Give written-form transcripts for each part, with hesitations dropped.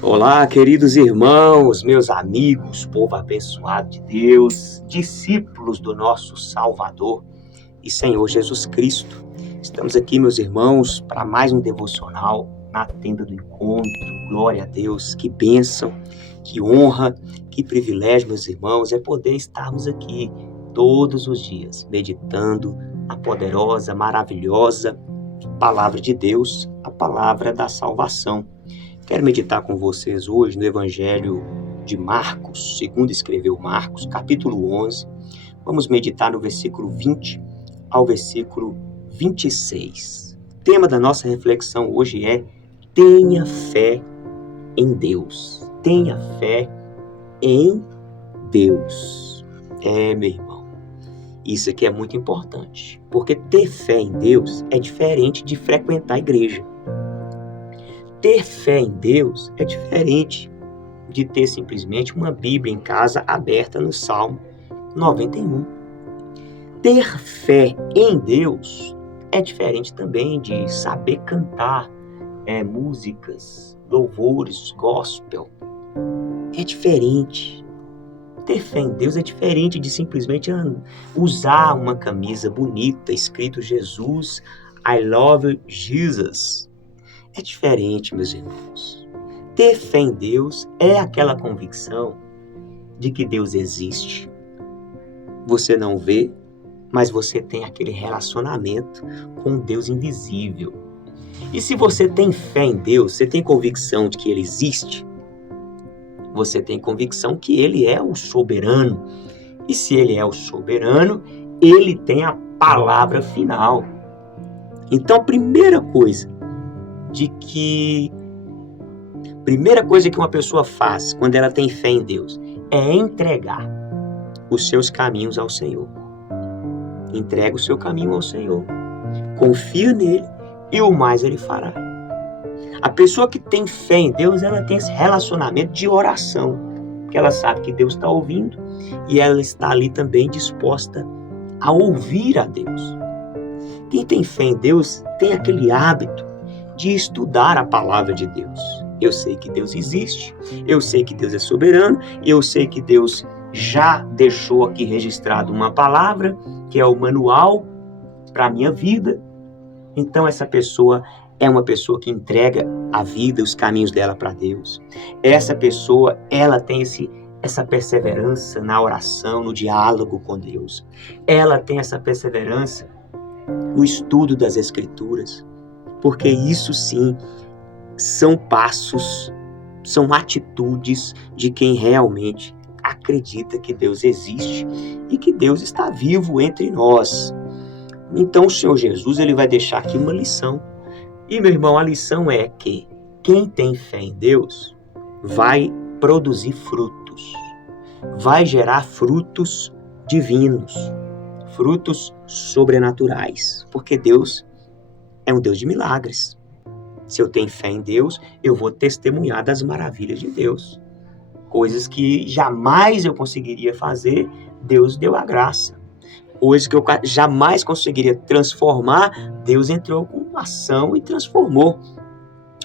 Olá, queridos irmãos, meus amigos, povo abençoado de Deus, discípulos do nosso Salvador e Senhor Jesus Cristo. Estamos aqui, meus irmãos, para mais um devocional na tenda do encontro. Glória a Deus, que bênção, que honra, que privilégio, meus irmãos, é poder estarmos aqui todos os dias, meditando a poderosa, maravilhosa palavra de Deus, a palavra da salvação. Quero meditar com vocês hoje no Evangelho de Marcos, segundo escreveu Marcos, capítulo 11. Vamos meditar no versículo 20 ao versículo 26. O tema da nossa reflexão hoje é: tenha fé em Deus. Tenha fé em Deus. Meu irmão, isso aqui é muito importante, porque ter fé em Deus é diferente de frequentar a igreja. Ter fé em Deus é diferente de ter simplesmente uma Bíblia em casa aberta no Salmo 91. Ter fé em Deus é diferente também de saber cantar músicas, louvores, gospel. É diferente. Ter fé em Deus é diferente de simplesmente usar uma camisa bonita, escrito Jesus, I love Jesus. É diferente, meus irmãos. Ter fé em Deus é aquela convicção de que Deus existe. Você não vê, mas você tem aquele relacionamento com um Deus invisível. E se você tem fé em Deus, você tem convicção de que Ele existe, você tem convicção que Ele é o soberano. E se Ele é o soberano, Ele tem a palavra final. Então, a primeira coisa que uma pessoa faz quando ela tem fé em Deus é entregar os seus caminhos ao Senhor. Entrega o seu caminho ao Senhor. Confia nele e o mais ele fará. A pessoa que tem fé em Deus, ela tem esse relacionamento de oração, porque ela sabe que Deus está ouvindo e ela está ali também disposta a ouvir a Deus. Quem tem fé em Deus tem aquele hábito de estudar a palavra de Deus. Eu sei que Deus existe, eu sei que Deus é soberano, eu sei que Deus já deixou aqui registrado uma palavra, que é o manual para a minha vida. Então essa pessoa é uma pessoa que entrega a vida, os caminhos dela para Deus. Essa pessoa, ela tem essa perseverança na oração, no diálogo com Deus. Ela tem essa perseverança no estudo das Escrituras. Porque isso sim são passos, são atitudes de quem realmente acredita que Deus existe e que Deus está vivo entre nós. Então o Senhor Jesus, ele vai deixar aqui uma lição. E, meu irmão, a lição é que quem tem fé em Deus vai produzir frutos, vai gerar frutos divinos, frutos sobrenaturais, porque Deus é um Deus de milagres. Se eu tenho fé em Deus, eu vou testemunhar das maravilhas de Deus. Coisas que jamais eu conseguiria fazer, Deus deu a graça. Coisas que eu jamais conseguiria transformar, Deus entrou com ação e transformou.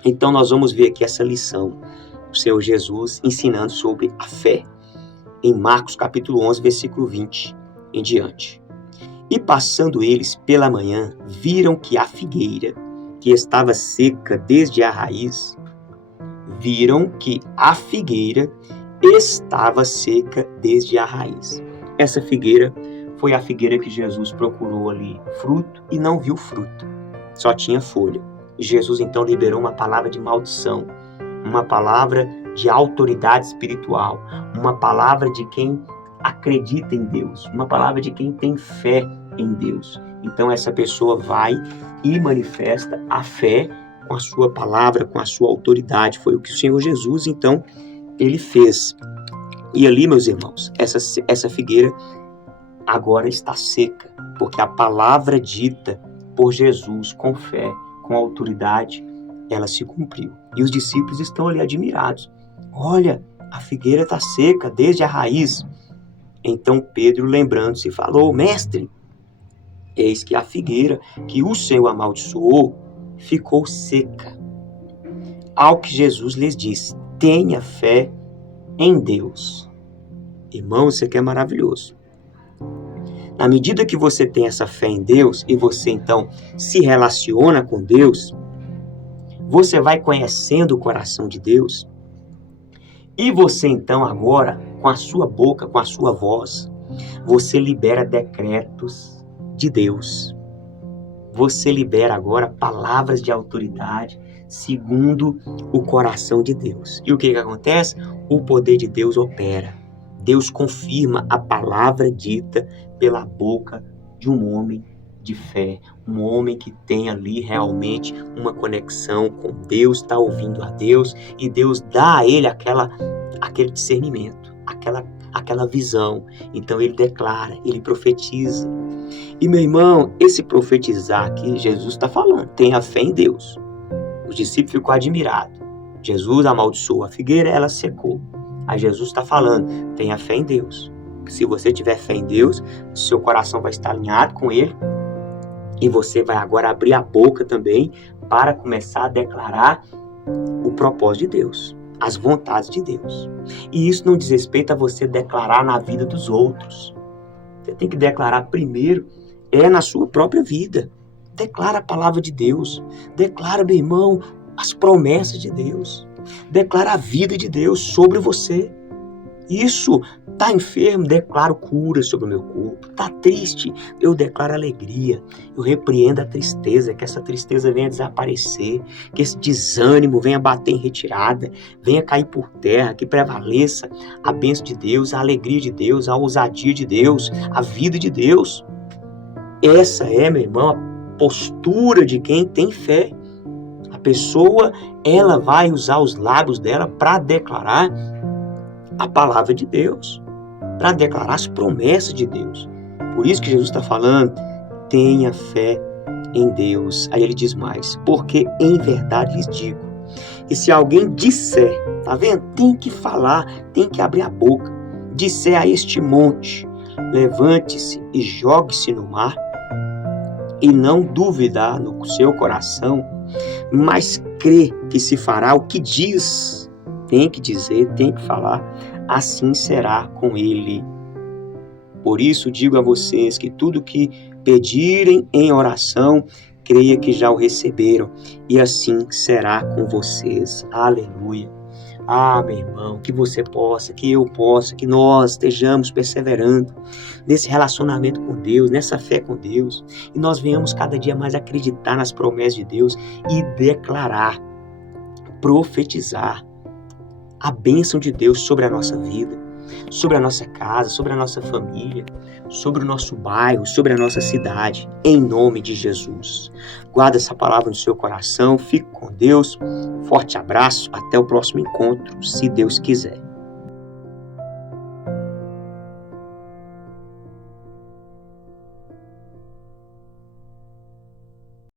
Então nós vamos ver aqui essa lição. O Senhor Jesus ensinando sobre a fé. Em Marcos capítulo 11, versículo 20 em diante. E passando eles pela manhã, viram que a figueira, que estava seca desde a raiz, Essa figueira foi a figueira que Jesus procurou ali fruto e não viu fruto, só tinha folha. Jesus então liberou uma palavra de maldição, uma palavra de autoridade espiritual, uma palavra de quem acredita em Deus, uma palavra de quem tem fé em Deus. Então essa pessoa vai e manifesta a fé com a sua palavra, com a sua autoridade. Foi o que o Senhor Jesus, então, ele fez. E ali, meus irmãos, essa figueira agora está seca, porque a palavra dita por Jesus com fé, com autoridade, ela se cumpriu. E os discípulos estão ali admirados. Olha, a figueira está seca desde a raiz. Então Pedro, lembrando-se, falou: Mestre, eis que a figueira que o Senhor amaldiçoou ficou seca. Ao que Jesus lhes disse: tenha fé em Deus. Irmão, isso aqui é maravilhoso. Na medida que você tem essa fé em Deus e você então se relaciona com Deus, você vai conhecendo o coração de Deus e você então agora, com a sua boca, com a sua voz, você libera decretos de Deus. Você libera agora palavras de autoridade segundo o coração de Deus. E o que acontece? O poder de Deus opera. Deus confirma a palavra dita pela boca de um homem de fé, um homem que tem ali realmente uma conexão com Deus, está ouvindo a Deus, e Deus dá a ele aquele discernimento, aquela visão. Então ele declara, ele profetiza. E meu irmão, esse profetizar aqui, Jesus está falando, tenha fé em Deus. Os discípulos ficou admirados. Jesus amaldiçoou a figueira, ela secou. Aí Jesus está falando, tenha fé em Deus. Se você tiver fé em Deus, seu coração vai estar alinhado com Ele. E você vai agora abrir a boca também para começar a declarar o propósito de Deus, as vontades de Deus. E isso não diz respeito a você declarar na vida dos outros. Você tem que declarar primeiro na sua própria vida. Declara a palavra de Deus. Declara, meu irmão, as promessas de Deus. Declara a vida de Deus sobre você. Isso, tá enfermo, declaro cura sobre o meu corpo. Tá triste, eu declaro alegria. Eu repreendo a tristeza, que essa tristeza venha desaparecer, que esse desânimo venha bater em retirada, venha cair por terra, que prevaleça a bênção de Deus, a alegria de Deus, a ousadia de Deus, a vida de Deus. Essa é, meu irmão, a postura de quem tem fé. A pessoa, ela vai usar os lábios dela para declarar a palavra de Deus, para declarar as promessas de Deus. Por isso que Jesus está falando, tenha fé em Deus. Aí ele diz mais, porque em verdade lhes digo, que se alguém disser, tá vendo? Tem que falar, tem que abrir a boca, disser a este monte, levante-se e jogue-se no mar, e não duvidar no seu coração, mas crê que se fará o que diz. Tem que dizer, tem que falar, assim será com ele. Por isso digo a vocês que tudo que pedirem em oração, creia que já o receberam, e assim será com vocês. Aleluia. Ah, meu irmão, que você possa, que eu possa, que nós estejamos perseverando nesse relacionamento com Deus, nessa fé com Deus, e nós venhamos cada dia mais acreditar nas promessas de Deus e declarar, profetizar a bênção de Deus sobre a nossa vida, sobre a nossa casa, sobre a nossa família, sobre o nosso bairro, sobre a nossa cidade, em nome de Jesus. Guarda essa palavra no seu coração, fique com Deus, forte abraço, até o próximo encontro, se Deus quiser.